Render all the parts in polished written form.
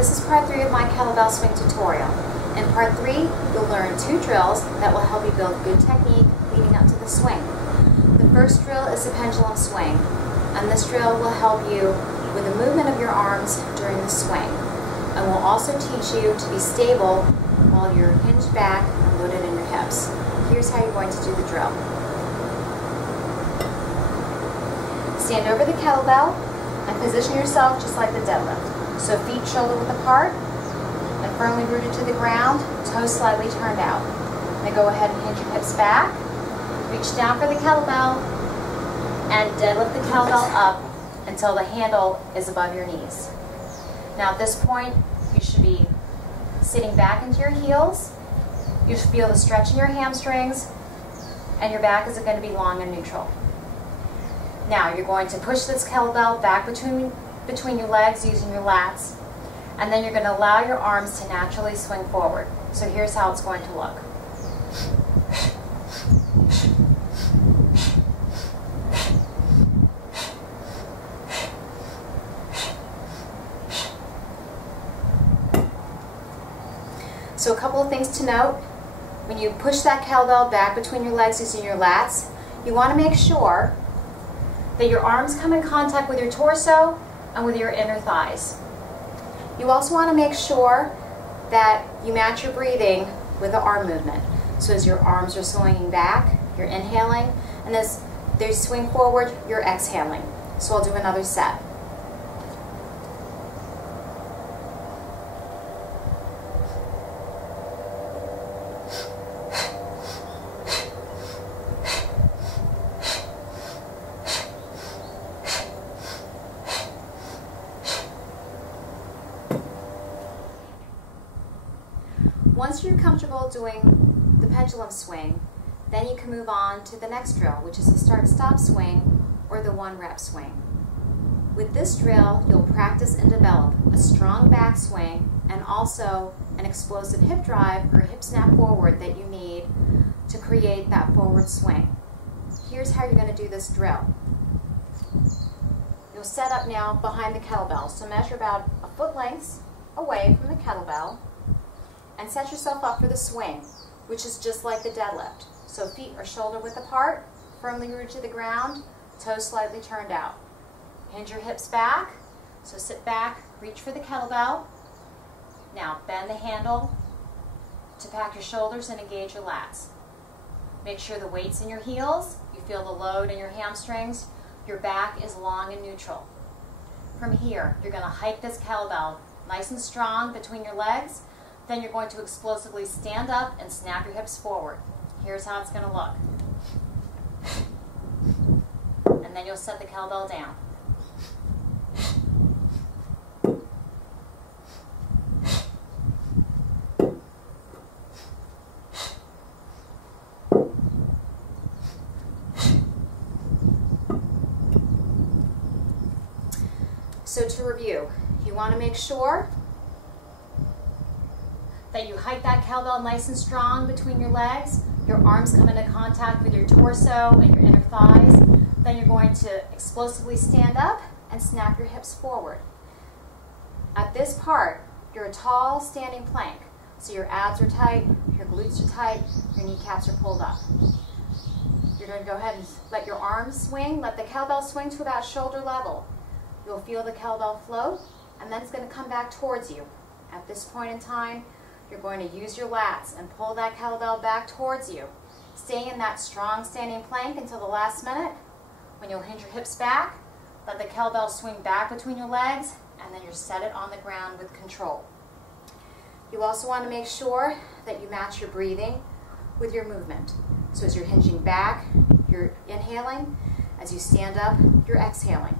This is part 3 of my kettlebell swing tutorial. In part 3, you'll learn 2 drills that will help you build good technique leading up to the swing. The first drill is the pendulum swing, and this drill will help you with the movement of your arms during the swing, and will also teach you to be stable while you're hinged back and loaded in your hips. Here's how you're going to do the drill. Stand over the kettlebell and position yourself just like the deadlift. So feet shoulder width apart and firmly rooted to the ground, toes slightly turned out. Now go ahead and hinge your hips back, reach down for the kettlebell, and deadlift the kettlebell up until the handle is above your knees. Now at this point, you should be sitting back into your heels. You should feel the stretch in your hamstrings, and your back is going to be long and neutral. Now you're going to push this kettlebell back between your legs using your lats, and then you're going to allow your arms to naturally swing forward. So here's how it's going to look. So a couple of things to note. When you push that kettlebell back between your legs using your lats, you want to make sure that your arms come in contact with your torso and with your inner thighs. You also want to make sure that you match your breathing with the arm movement. So as your arms are swinging back, you're inhaling, and as they swing forward, you're exhaling. So I'll do another set. Once you're comfortable doing the pendulum swing, then you can move on to the next drill, which is the start-stop swing or the 1-rep swing. With this drill, you'll practice and develop a strong back swing and also an explosive hip drive or hip snap forward that you need to create that forward swing. Here's how you're going to do this drill. You'll set up now behind the kettlebell, so measure about a foot length away from the kettlebell, and set yourself up for the swing, which is just like the deadlift. So feet are shoulder width apart, firmly rooted to the ground, toes slightly turned out. Hinge your hips back, so sit back, reach for the kettlebell. Now bend the handle to pack your shoulders and engage your lats. Make sure the weight's in your heels, you feel the load in your hamstrings, your back is long and neutral. From here, you're going to hike this kettlebell nice and strong between your legs. Then you're going to explosively stand up and snap your hips forward. Here's how it's going to look. And then you'll set the kettlebell down. So to review, you want to make sure that you hike that kettlebell nice and strong between your legs. Your arms come into contact with your torso and your inner thighs. Then you're going to explosively stand up and snap your hips forward. At this part, you're a tall standing plank. So your abs are tight, your glutes are tight, your kneecaps are pulled up. You're going to go ahead and let your arms swing, let the kettlebell swing to about shoulder level. You'll feel the kettlebell float, and then it's going to come back towards you. At this point in time, you're going to use your lats and pull that kettlebell back towards you. Stay in that strong standing plank until the last minute, when you'll hinge your hips back, let the kettlebell swing back between your legs, and then you set it on the ground with control. You also want to make sure that you match your breathing with your movement. So as you're hinging back, you're inhaling. As you stand up, you're exhaling.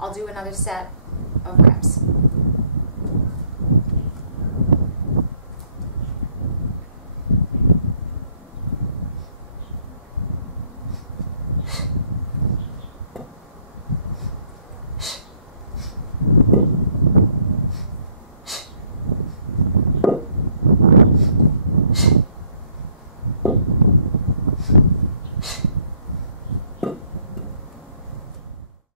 I'll do another set of reps.